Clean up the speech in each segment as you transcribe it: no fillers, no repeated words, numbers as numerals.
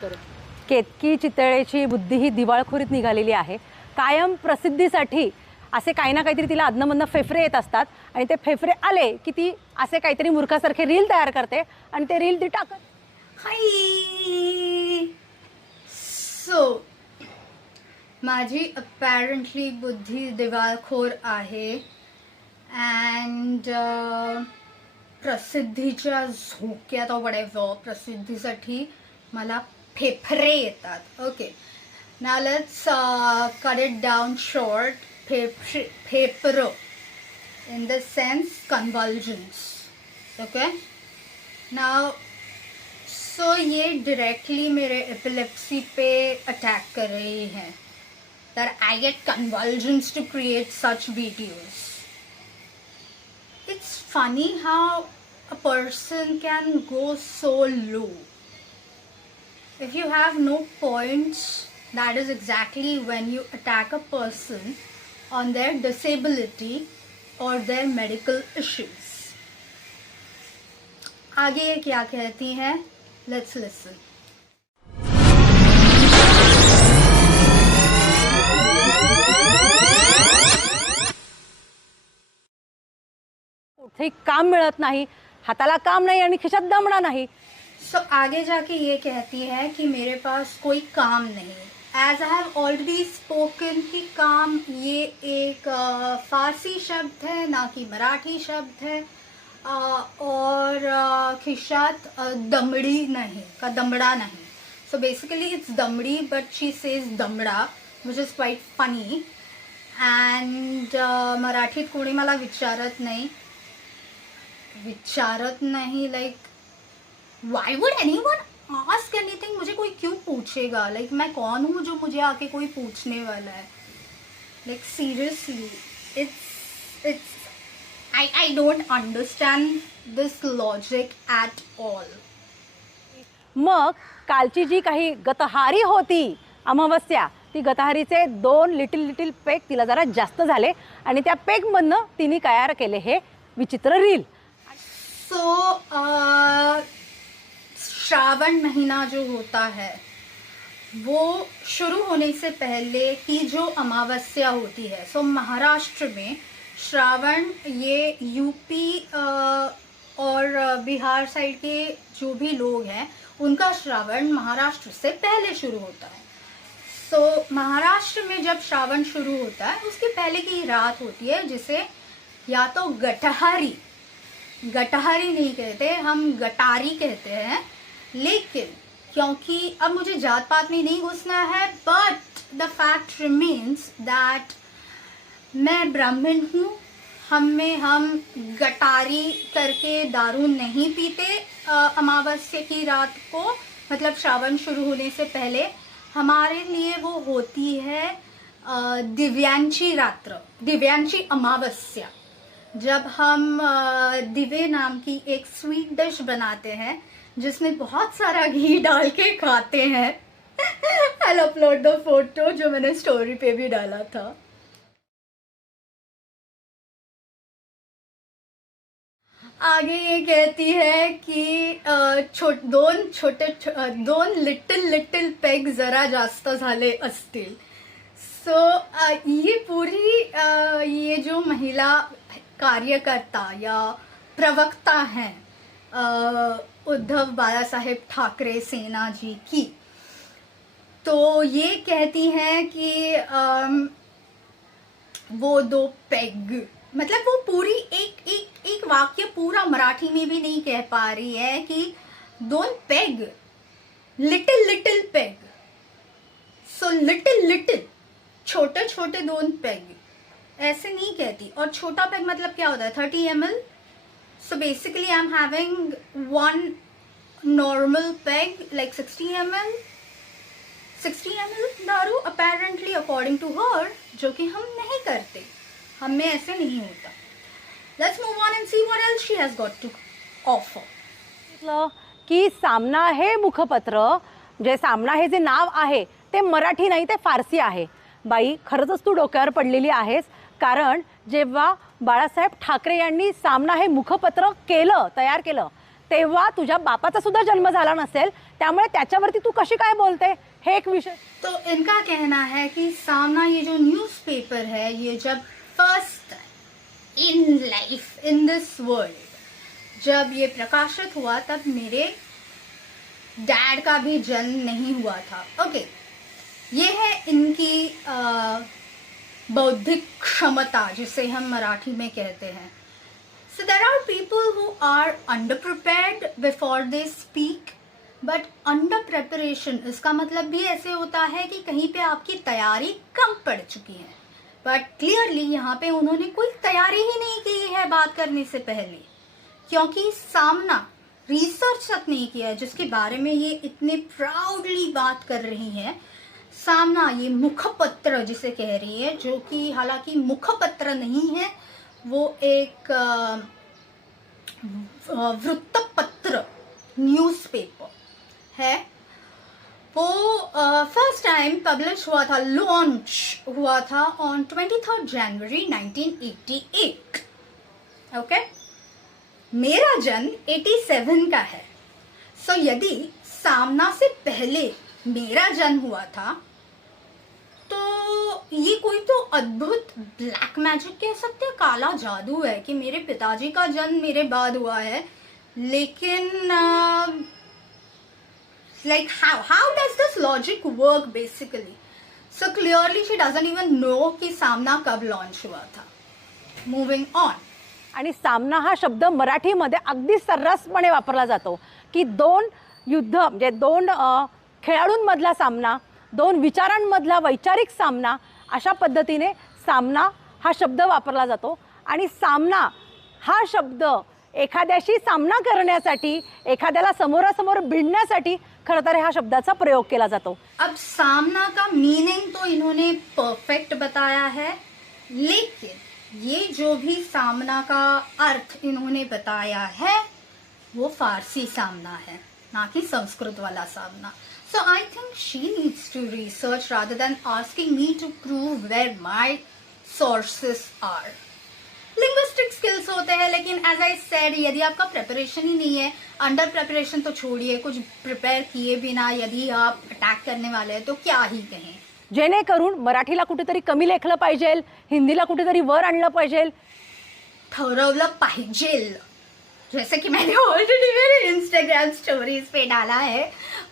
केतकी चितळेची बुद्धी ही दिवाळखोरीत निघालेली आहे। कायम प्रसिद्धीसाठी असे काही ना काहीतरी तिला अदनमधनं फेफरे येत असतात आणि ते फेफरे आले की ती असे काहीतरी मूर्खासारखे रील तयार करते आणि ते रील ती टाकत। हाय सो माझी अपॅरेंटली बुद्धी दिवाळखोर आहे अँड प्रसिद्धीच्या झोक्यात वडेवर प्रसिद्धीसाठी मला फेफरे येतात। Okay, now let's cut it down short. Pfeffer in the sense convulsions. Okay, now so ये डायरेक्टली मेरे एपिलेप्सी पे अटैक कर रही हैं that I get convulsions to create such videos. It's funny how a person can go so low. If you have no points, that is exactly when you attack a person on their disability or their medical issues. आगे ये क्या कहती हैं? Let's listen. कुठेही काम मिळत नाही, हाताला काम नाही आणि खिशात दमडा नाही। सो आगे जाके ये कहती है कि मेरे पास कोई काम नहीं। As I have already spoken कि काम ये एक फारसी शब्द है, ना कि मराठी शब्द है। और खिशात दमड़ी नहीं का दमड़ा नहीं। सो बेसिकली इट्स दमड़ी बट शी सेज दमड़ा which is quite funny. And मराठीत कोणी मला विचारत नहीं like why would anyone ask anything. मुझे कोई क्यों पूछेगा? लाइक मैं कौन हूँ जो मुझे आके कोई पूछने वाला है? Like seriously it's I don't understand this logic at all. मग कालची जी काही गतहारी होती अमावस्या, ती गतहारीचे 2 लिटिल पेग तिला जरा जास्त झाले आणि त्या पेगमधनं तिने तयार केले हे विचित्र रील। सो श्रावण महीना जो होता है वो शुरू होने से पहले की जो अमावस्या होती है, सो महाराष्ट्र में श्रावण ये यूपी और बिहार साइड के जो भी लोग हैं उनका श्रावण महाराष्ट्र से पहले शुरू होता है। सो महाराष्ट्र में जब श्रावण शुरू होता है उसके पहले की रात होती है जिसे या तो गटहारी नहीं कहते, हम गटारी कहते हैं। लेकिन क्योंकि अब मुझे जात पात में नहीं घुसना है, but the fact remains that मैं ब्राह्मण हूँ। हम गटारी करके दारू नहीं पीते अमावस्या की रात को, मतलब श्रावण शुरू होने से पहले। हमारे लिए वो होती है दिव्यांशी रात्र, दिव्यांशी अमावस्या, जब हम दिवे नाम की एक स्वीट डिश बनाते हैं जिसमें बहुत सारा घी डाल के खाते हैं। I'll upload the photo जो मैंने स्टोरी पे भी डाला था। आगे ये कहती है कि दोन लिटिल पेग जरा जास्त झाले असतील। सो ये पूरी ये जो महिला कार्यकर्ता या प्रवक्ता हैं उद्धव बालासाहेब ठाकरे सेना जी की, तो ये कहती हैं कि वो 2 पेग, मतलब वो पूरी एक वाक्य पूरा मराठी में भी नहीं कह पा रही है कि 2 peg, little peg. So little छोटे 2 पेग ऐसे नहीं कहती। और छोटा पेग मतलब क्या होता है? 30 ml। So basically I am having 1 normal peg like 60 ml दारू अपेरेंटली अकॉर्डिंग टू हर, जो कि हम नहीं करते, हम में ऐसे नहीं होता। Let's move on and see what else she has got to offer. की सामना हे मुखपत्र, जे सामना हे जे नाव आहे ते मराठी नाही, ते फारसी आहे। बाई, खरंच तू डोक्यावर पडलेली आहेस, कारण जेव्हा बाळासाहेब ठाकरे यांनी सामना हे मुखपत्र तयार केलं तेव्हा तुझ्या बापाचा सुद्धा जन्म झाला नसेल, त्यामुळे त्याच्यावरती तू कशी काय बोलते हे एक विषय. तो इनका कहना है कि सामना ये जो न्यूज़पेपर है, ये जब first in life in this world जब ये प्रकाशित हुआ तब मेरे डैड का भी जन्म नहीं हुआ था. ओके, ये है इनकी बौद्धिक क्षमता जिसे हम मराठी में कहते हैं. So there are people who are underprepared before they speak, but under preparation इसका मतलब भी ऐसे होता है कि कहीं पे आपकी तैयारी कम पड़ चुकी है. बट क्लियरली यहाँ पे उन्होंने कोई तैयारी ही नहीं की है बात करने से पहले, क्योंकि सामना रिसर्च तक नहीं किया है जिसके बारे में ये इतने प्राउडली बात कर रही है. सामना ये मुखपत्र जिसे कह रही है, जो कि हालांकि मुखपत्र नहीं है, वो एक वृत्तपत्र न्यूज़पेपर है. वो फर्स्ट टाइम पब्लिश हुआ था, लॉन्च हुआ था ऑन 23 जनवरी 1988. ओके, मेरा जन्म 87 का है. सो यदि सामना से पहले मेरा जन्म हुआ था तो ये कोई तो अद्भुत ब्लैक मैजिक कह सकते हैं, काला जादू है कि मेरे पिताजी का जन्म मेरे बाद हुआ है. लेकिन like how does this logic work basically? So clearly she doesn't even know कि सामना कब लॉन्च हुआ था. Moving on. आणि सामना हा शब्द मराठीमध्ये अगदी सर्रासपणे वापरला जातो की दोन युद्ध म्हणजे दोन खेळाडूंमधला सामना, दोन विचारांमधला वैचारिक सामना, अशा पद्धतीने सामना हा शब्द वापरला जातो. आणि सामना हा शब्द एखाद्याशी सामना करण्यासाठी, एखाद्याला समोरासमोर भिडण्यासाठी खरं तर ह्या शब्दाचा प्रयोग केला जातो. अब सामना का मीनिंग तो इन्होंने परफेक्ट बताया है, लेकिन ये जो भी सामना का अर्थ इन्होंने बताया है वो फारसी सामना है, ना कि संस्कृत वाला सामना. So I think she needs to research rather than asking me to prove where my sources are. Linguistic skills होते हैं, लेकिन एज आई सेड यदि आपका प्रिपरेशन ही नहीं है, अंडर प्रिपरेशन तो छोड़िए, कुछ प्रिपेअर किए बिना यदि आप अटॅक करने वाले हैं तो क्या ही कहें. जेणेकरून मराठीला कुठेतरी कमी लेखलं पाहिजे, हिंदीला कुठेतरी वर आणलं पाहिजे, ठरवलं पाहिजे. जैसे कि मैंने ऑलरेडी मेरे इंस्टाग्राम स्टोरीज पे डाला है,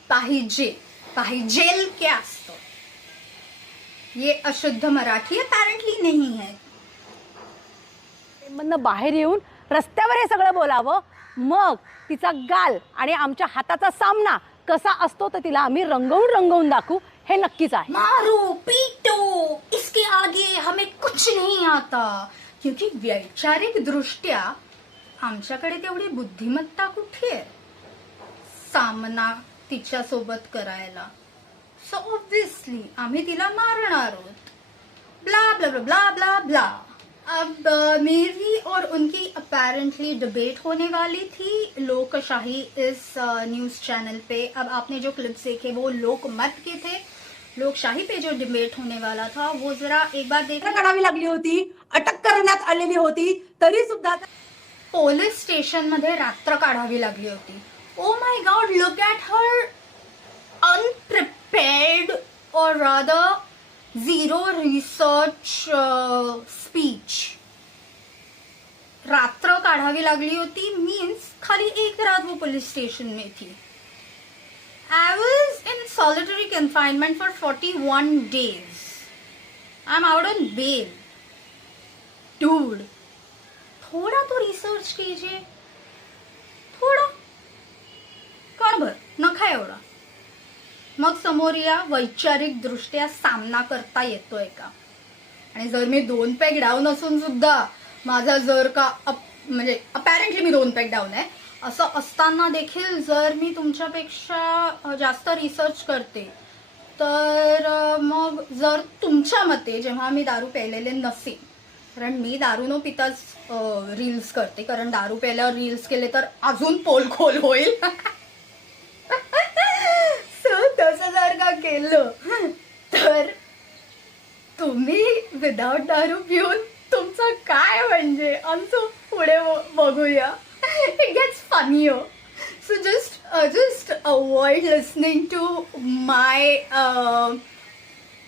पाहिजे. पाहिजेल क्या असतं, ये अशुद्ध मराठी अपॅरेंटली नाही है. मधनं बाहेर येऊन रस्त्यावर हे सगळं बोलावं, मग तिचा गाल आणि आमच्या हाताचा सामना कसा असतो तर तिला आम्ही रंगवून दाखवू, हे नक्कीच आहे. मारो पीटो, इसके आगे हमें कुछ नहीं आता, क्योंकि वैचारिक दृष्ट्या आमच्याकडे तेवढी बुद्धिमत्ता कुठे आहे सामना तिच्या सोबत करायला. सो ऑब्वियसली आम्ही तिला मारणार आहोत. ब्ला ब्ला ब्ला ब्ला ब्ला ब्ला. अब मेरी और उनकी अपेरेंटली डिबेट होने वाली थी लोकशाही इस न्यूज़ चैनल पे. अब आपने जो क्लिप्स देखे वो लोकमत के थे. लोकशाही पे जो डिबेट होने वाला था वो जरा एक बार देखना. काढावी लागली होती, अटक करण्यात आलेली होती, तरी सुद्धा पोलीस स्टेशन मध्ये रात्र काढावी लागली होती. Oh my God, look at her unprepared or rather zero research speech. रात्र काढावी लागली होती मीन्स खाली एक रात वो पुलिस स्टेशन में थी. I was in solitary confinement for 41 days. I'm out on bail. Dude, थोड़ा तो रिसर्च कीजिए, थोड़ा कर नखा एवढा, मग समोर या वैचारिक दृष्ट्या सामना करता येतोय का. आणि जर मी 2 पॅक डाऊन असून सुद्धा माझा जर का म्हणजे अपॅरेंटली मी 2 पॅक डाऊन आहे असं असताना देखील जर मी तुमच्यापेक्षा जास्त रिसर्च करते तर मग जर तुमच्या मते जेव्हा मी दारू प्यायलेले नसेल, कारण मी दारू न पिताच रील्स करते, कारण दारू प्यायल्यावर रील्स केले तर अजून पोल खोल होईल. तसं जर का केलं तर तुम्ही विदाउट दारू पिऊन तुमचं काय म्हणजे आमचं पुढे बघूया. It gets funnier. So just avoid listening to my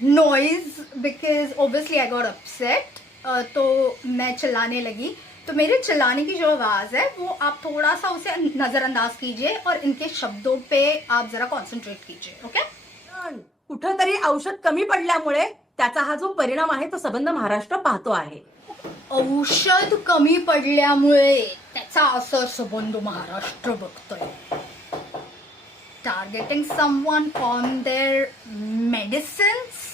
noise because obviously I got upset. तो मैं चिल्लाने लगी, तो मेरे चिल्लाने की जो आवाज़ है वो आप थोड़ा सा उसे नज़रअंदाज कीजिए और इनके शब्दों पे आप जरा कॉन्सन्ट्रेट कीजिए. ओके. कुठंतरी औषध कमी पडल्यामुळे त्याचा हा जो परिणाम आहे तो संबंध महाराष्ट्र पाहतो आहे. औषध कमी पडल्यामुळे त्याचा असर संबंध महाराष्ट्र बघतोय. Targeting someone on their medicines.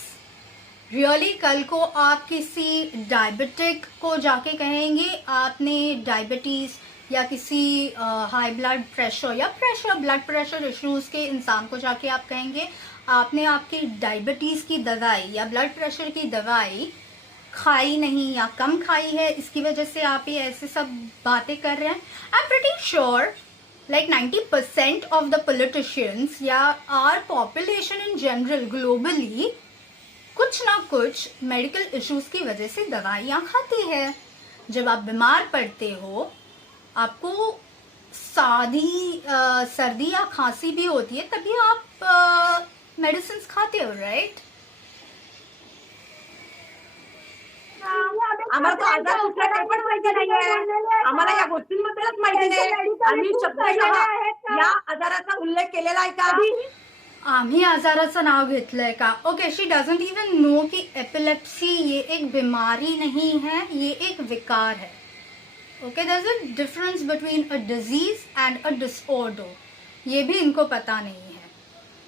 Really कल को आप किसी डायबिटिक को जाके कहेंगे आपने डायबिटीज या किसी हाई ब्लड प्रेशर या ब्लड प्रेशर इश्यूज के इंसान को जाके आप कहेंगे आपने आपकी डायबिटीज की दवाई या ब्लड प्रेशर की दवाई खाई नहीं या कम खाई है, इसकी वजह से आप ये ऐसे सब बातें कर रहे हैं. I am pretty sure like 90% of the politicians या our population in general globally कुछ ना कुछ मेडिकल इश्यूज की वजह से दवाइयाँ खाती है. जब आप बीमार पड़ते हो, आपको सर्दी या खांसी भी होती है, तभी आप मेडिसिन खाते हो, राइट? आम्हाला तो आजार कुठला काही पण माहिती नाहीये. आम्हाला या गोष्टींबद्दलच माहिती नाही. आम्ही शब्दशः या आजाराचा उल्लेख केलेला आहे का? आम्ही आजाराचं नाव घेतलंय का? Okay, she doesn't even know कि एपिलेप्सी ये एक बीमारी नहीं है, ये एक विकार है. Okay, there is a difference between a disease and a disorder. ये भी इनको पता नहीं है.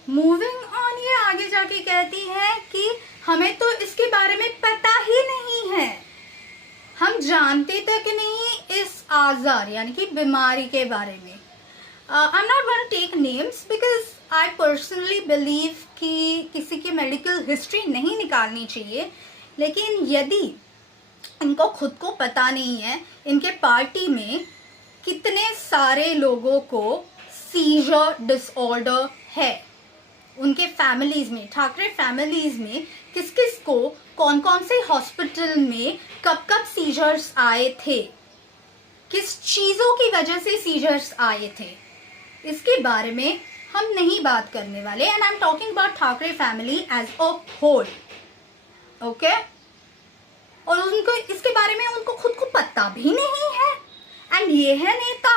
मूविंग ऑन, ये आगे जाके कहती है कि हमें तो इसके बारे में पता ही नहीं है, हम जानते तक नहीं इस आजार यानी कि बीमारी के बारे में. I am not going to take names because I personally believe कि किसी की मेडिकल हिस्ट्री नहीं निकालनी चाहिए. लेकिन यदि इनको खुद को पता नहीं है इनके पार्टी में कितने सारे लोगों को सीजर डिसऑर्डर है, उनके फैमिलीज में, ठाकरे फैमिलीज में किस किस को कौन कौन से हॉस्पिटल में कब कब सीजर्स आए थे, किस चीज़ों की वजह से सीजर्स आए थे, इसके बारे में हम नहीं बात करने वाले. And I am talking about Thackeray family as a whole. Okay, और उनको इसके बारे में उनको खुद को पता भी नहीं है. एंड ये है नेता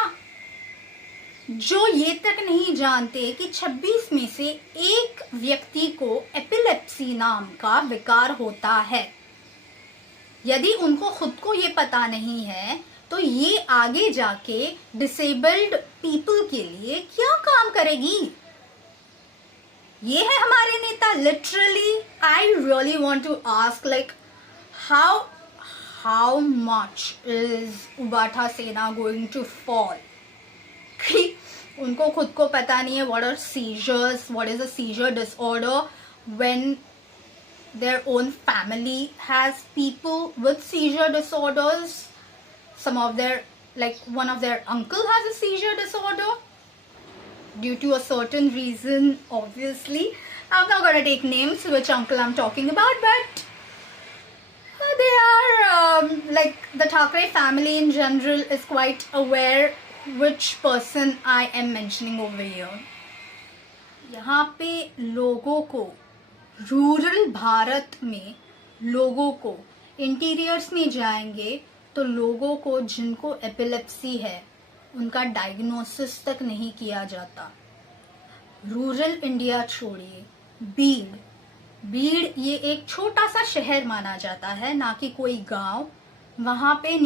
जो ये तक नहीं जानते कि 26 में से एक व्यक्ति को एपिलेप्सी नाम का विकार होता है. यदि उनको खुद को ये पता नहीं है तो ये आगे जाके डिसेबल्ड पीपल के लिए क्या काम करेगी? ये है हमारे नेता. Literally I really want to ask like how much is उबाटा सेना गोइंग टू फॉल? उनको खुद को पता नहीं है what are seizures, what is a seizure disorder when their own family has people with seizure disorders. Some of their, like one of their uncle has a seizure disorder due to a certain reason. Obviously I'm not gonna take names which uncle I'm talking about, but they are like the Thakre family in general is quite aware which person I am mentioning over here. यहाँ पे लोगों को, rural Bharat में लोगों को, interiors में जाएंगे तो लोगों को जिनको एपिलेप्सी है उनका डायग्नोसिस तक नहीं किया जाता. रूरल इंडिया छोड़िए, बीड़ ये एक छोटा सा शहर माना जाता है, ना कि कोई गांव. वहां पे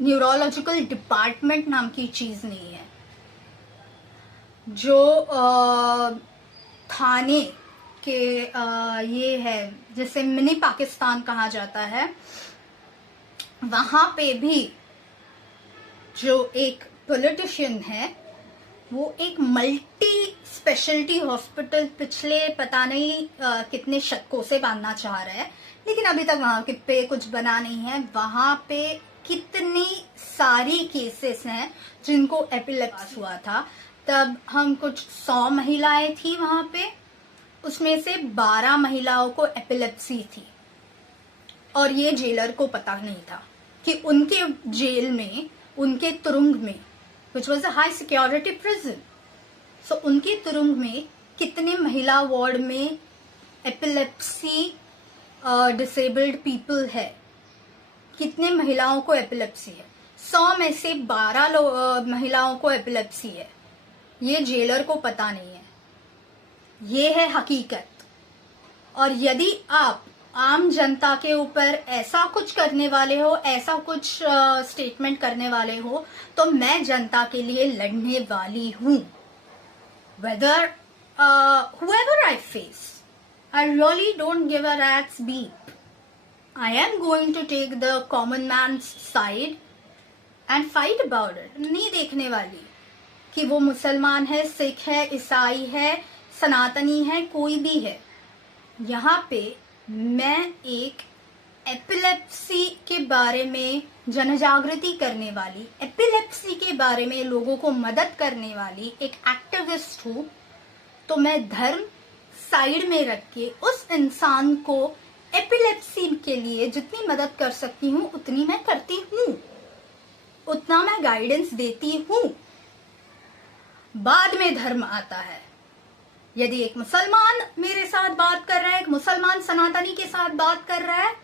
न्यूरोलॉजिकल डिपार्टमेंट नाम की चीज नहीं है. जो थाने के ये है जिसे मिनी पाकिस्तान कहा जाता है, वहां पे भी जो एक पॉलिटिशियन है वो एक मल्टी स्पेशलिटी हॉस्पिटल पिछले पता नहीं कितने शतकों से बांधना चाह रहा है, लेकिन अभी तक वहां पे कुछ बना नहीं है. वहां पे कितनी सारी केसेस हैं जिनको एपिलेप्सी हुआ था. तब हम कुछ 100 महिलाएं थी वहां पे, उसमें से 12 महिलाओं को एपिलेप्सी थी और ये जेलर को पता नहीं था कि उनके जेल में, उनके तुरुंग में which was a high security prison. So उनके तुरुंग में कितने महिला वार्ड में एपिलेप्सी डिसेबल्ड पीपल है, कितने महिलाओं को एपिलेप्सी है? 100 में से 12 महिलाओं को एपिलेप्सी है। ये जेलर को पता नहीं है। ये है हकीकत। और यदि आप आम जनता के ऊपर ऐसा कुछ करने वाले हो, ऐसा कुछ स्टेटमेंट करने वाले हो, तो मैं जनता के लिए लड़ने वाली हूं। Whether whoever I face, I really don't give a rat's beep. I am going to take the common man's side and fight about it. नहीं देखने वाली कि वो मुसलमान है, सिख है, ईसाई है, सनातनी है, कोई भी है। यहाँ पे मैं एक एपिलेप्सी के बारे में जनजागृति करने वाली, एपिलेप्सी के बारे में लोगों को मदद करने वाली एक एक्टिविस्ट हूँ। तो मैं धर्म साइड में रख के उस इंसान को एपिलेप्सी के लिए जितनी मदद कर सकती हूँ उतनी मैं करती हूँ, उतना मैं गाइडेंस देती हूँ। बाद में धर्म आता है। यदि एक मुसलमान मेरे साथ बात कर रहा है, एक मुसलमान सनातनी के साथ बात कर रहा है,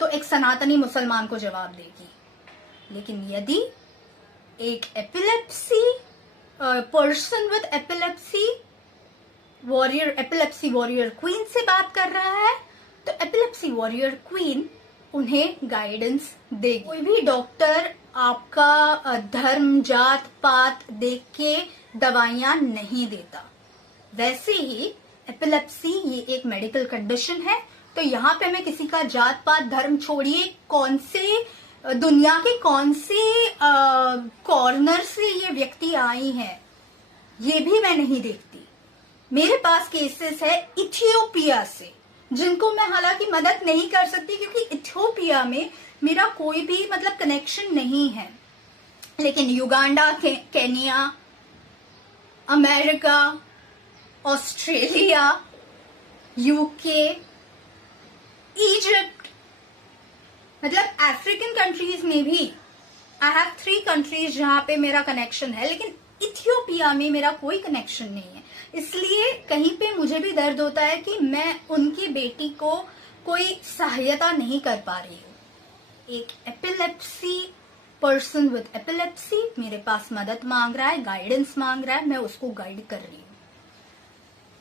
तो एक सनातनी मुसलमान को जवाब देगी। लेकिन यदि एक epilepsy person with epilepsy warrior, epilepsy warrior queen से बात कर रहा है, तो एपिलेप्सी वॉरियर क्वीन उन्हें गाइडेंस देगी। कोई भी डॉक्टर आपका धर्म, जात पात देख के दवाइयां नहीं देता। वैसे ही एपिलेप्सी ये एक मेडिकल कंडीशन है। तो यहाँ पे मैं किसी का जात पात धर्म छोड़िए, कौन से दुनिया के कौन से कॉर्नर से ये व्यक्ति आई है, ये भी मैं नहीं देखती। मेरे पास केसेस है इथियोपिया से, जिनको मैं हालांकि मदद नहीं कर सकती क्योंकि इथियोपिया में मेरा कोई भी मतलब कनेक्शन नहीं है। लेकिन Uganda, Kenya, America, Australia, UK, Egypt, मतलब अफ्रीकन कंट्रीज में भी आई हैव 3 कंट्रीज जहां पे मेरा कनेक्शन है, लेकिन इथियोपिया में मेरा कोई कनेक्शन नहीं है। इसलिए कहीं पे मुझे भी दर्द होता है कि मैं उनकी बेटी को कोई सहायता नहीं कर पा रही हूँ। एक एपिलेप्सी पर्सन विद एपिलेप्सी मेरे पास मदद मांग रहा है, गाइडेंस मांग रहा है, मैं उसको गाइड कर रही हूँ।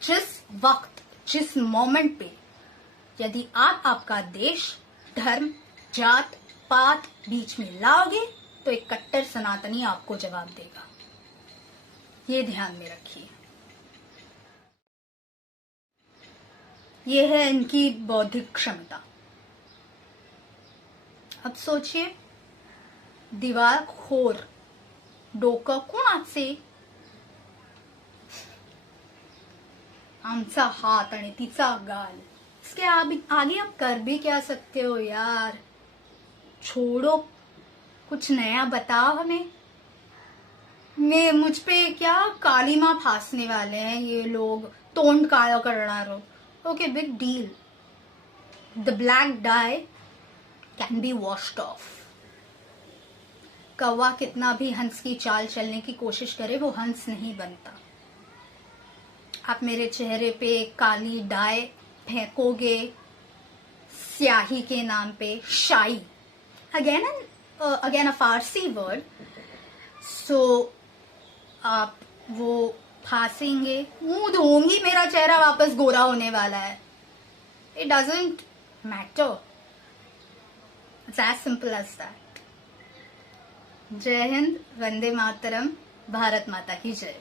जिस वक्त, जिस मोमेंट पे यदि आप आपका देश, धर्म, जात पात बीच में लाओगे, तो एक कट्टर सनातनी आपको जवाब देगा। ये ध्यान में रखिए। ये है इनकी बौद्धिक क्षमता। अब सोचिए, दीवार खोर डोकं कोणाचे? आमचा हात आणि तिचा गाल। इसके आगे आप कर भी क्या सकते हो यार? छोड़ो, कुछ नया बताओ हमें। मुझ पे क्या काली माँ फांसने वाले हैं ये लोग, तोंड काला करणारो। Okay, big deal. The black dye can be washed of. कौवा कितना भी हंस की चाल चलने की कोशिश करे, वो हंस नहीं बनता। आप मेरे चेहरे पे काली डाई फेंकोगे स्याही के नाम पे, शाई, अगेन अ फारसी वर्ड, सो आप वो फांसेंगे, मुंह धोऊंगी, मेरा चेहरा वापस गोरा होने वाला है। It doesn't matter, it's as simple as that. जय हिंद, वंदे मातरम, भारत माता की जय।